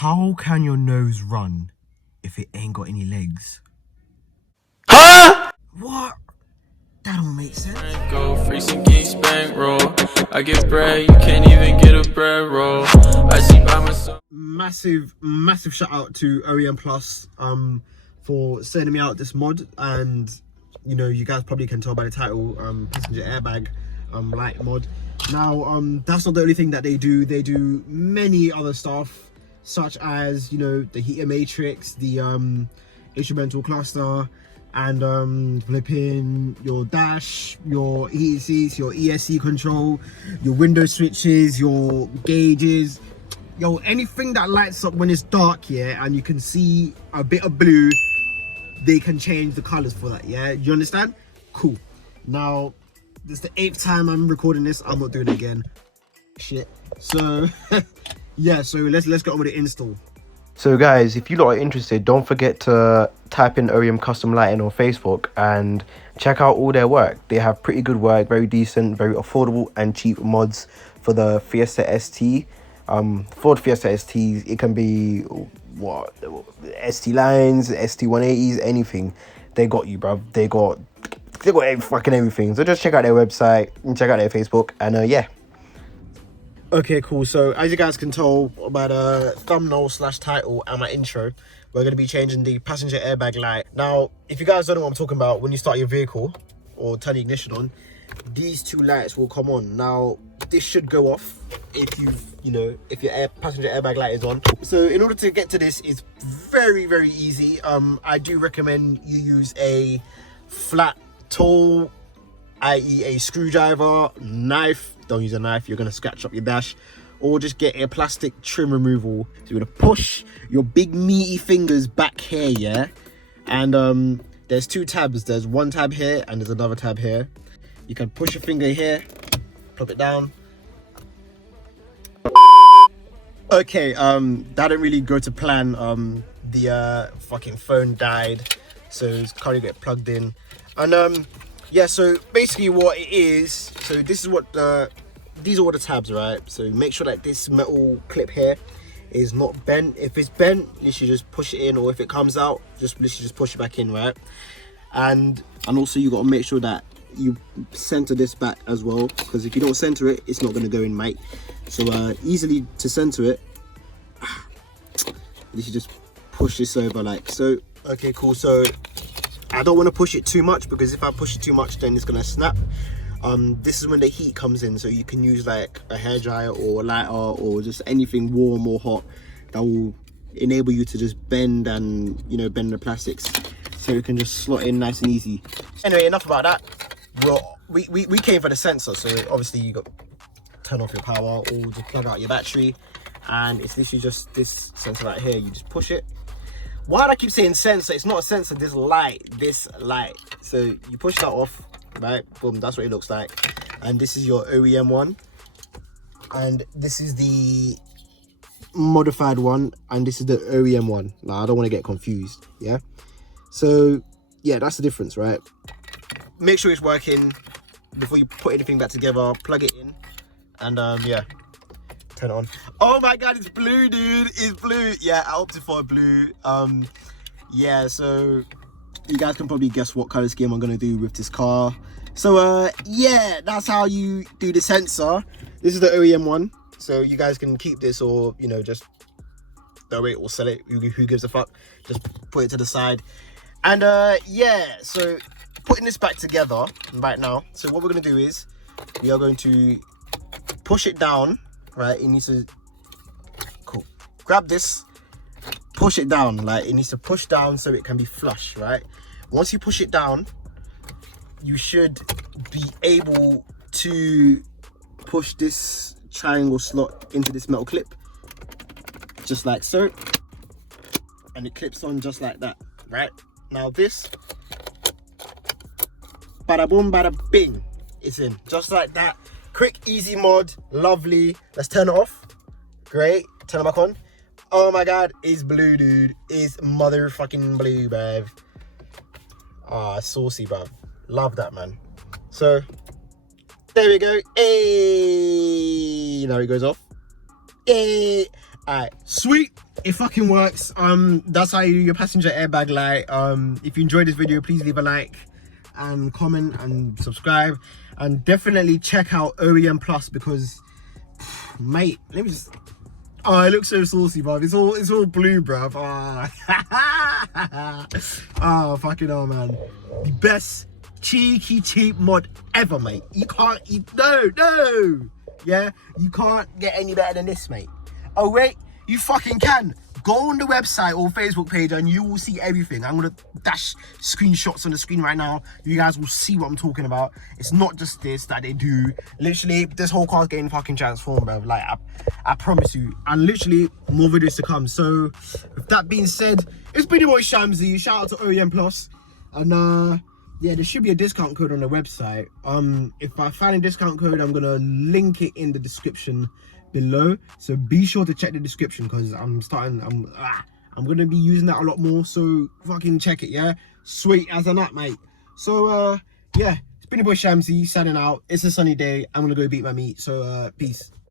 How can your nose run if it ain't got any legs? Huh? What? That don't make sense. Go free some geese bankroll. I get bread, you can't even get a bread roll. I see by myself. Massive shout out to OEM Plus for sending me out this mod, and you know, you guys probably can tell by the title, passenger airbag light mod. Now that's not the only thing that they do. They do many other stuff, such as, you know, the heater matrix, the instrumental cluster, and flipping your dash, your heated seats, your ESC control, your window switches, your gauges, yo, anything that lights up when it's dark, yeah, and you can see a bit of blue, they can change the colors for that, yeah, you understand? Cool. Now this is the 8th time I'm recording this. I'm not doing it again, shit. So yeah, so let's get on with the install. So guys, if you lot are interested, don't forget to type in OEM Custom Lighting on Facebook and check out all their work. They have pretty good work, very decent, very affordable and cheap mods for the Fiesta ST. Ford Fiesta STs, it can be what, ST lines, ST 180s, anything. They got you, bruv. They got fucking everything. So just check out their website and check out their Facebook, and yeah. Okay, cool. So as you guys can tell by the thumbnail / title and my intro, we're going to be changing the passenger airbag light. Now, if you guys don't know what I'm talking about, when you start your vehicle or turn the ignition on, these two lights will come on. Now, this should go off if if your passenger airbag light is on. So in order to get to this, it's very easy. I do recommend you use a flat tool, i.e. a screwdriver, knife. Don't use a knife, you're gonna scratch up your dash, or just get a plastic trim removal. So you're gonna push your big meaty fingers back here, yeah, and there's two tabs. There's one tab here and there's another tab here. You can push your finger here, plop it down. Okay, that didn't really go to plan. The fucking phone died, so it's currently get plugged in. And yeah, so basically what it is, so this is what these are all the tabs, right? So make sure that this metal clip here is not bent. If it's bent, you should just push it in, or if it comes out, just literally just push it back in, right? And also you got to make sure that you center this back as well, because if you don't center it, it's not going to go in, mate. So easily to center it, you should just push this over like so. Okay, cool. So I don't want to push it too much, because if I push it too much, then it's gonna snap. This is when the heat comes in, so you can use like a hairdryer or a lighter or just anything warm or hot that will enable you to just bend and, you know, bend the plastics, so it can just slot in nice and easy. Anyway, enough about that. Well, we came for the sensor, so obviously you got to turn off your power or just plug out your battery, and it's literally just this sensor right here. You just push it. Why do I keep saying sensor? It's not a sensor, this light. So you push that off, right? Boom, that's what it looks like. And this is your OEM one. And this is the modified one. And this is the OEM one. Now, I don't want to get confused, yeah? So, yeah, that's the difference, right? Make sure it's working before you put anything back together. Plug it in. And, yeah. Turn it on. Oh my god, it's blue, dude. It's blue. Yeah, I opted for a blue. Yeah, so you guys can probably guess what color scheme I'm gonna do with this car. So yeah, that's how you do the sensor. This is the OEM one, so you guys can keep this, or, you know, just throw it or sell it. Who gives a fuck? Just put it to the side. And yeah, so putting this back together right now. So what we're gonna do is we are going to push it down. Right, it needs to, cool, grab this, push it down, like it needs to push down so it can be flush, right? Once you push it down, you should be able to push this triangle slot into this metal clip, just like so, and it clips on just like that, right? Now this, bada boom, bada bing, it's in, just like that. Quick, easy mod, lovely. Let's turn it off. Great, turn it back on. Oh my god, it's blue, dude. It's motherfucking blue, bruv. Ah, saucy, bruv. Love that, man. So, there we go. Hey, now it goes off. Hey, Alright, sweet. It fucking works. That's how you do your passenger airbag light. If you enjoyed this video, please leave a like and comment and subscribe, and definitely check out OEM Plus because, mate, let me just. Oh, it looks so saucy, bruv. It's all blue, bruv. Oh, fucking hell, man. The best cheeky cheap mod ever, mate. You can't. No. Yeah, you can't get any better than this, mate. Oh wait, you fucking can. Go on the website or Facebook page and you will see everything. I'm gonna dash screenshots on the screen right now. You guys will see what I'm talking about. It's not just this that they do. Literally, this whole car's getting fucking transformed, bro. Like, I promise you. And literally, more videos to come. So, with that being said, it's been your boy Shamsi. Shout out to OEM Plus. And yeah, there should be a discount code on the website. If I find a discount code, I'm gonna link it in the description below, so be sure to check the description because I'm gonna be using that a lot more, so fucking check it. Yeah, sweet as a nut, mate. So yeah, it's been your boy Shamsi signing out. It's a sunny day. I'm gonna go beat my meat, so peace.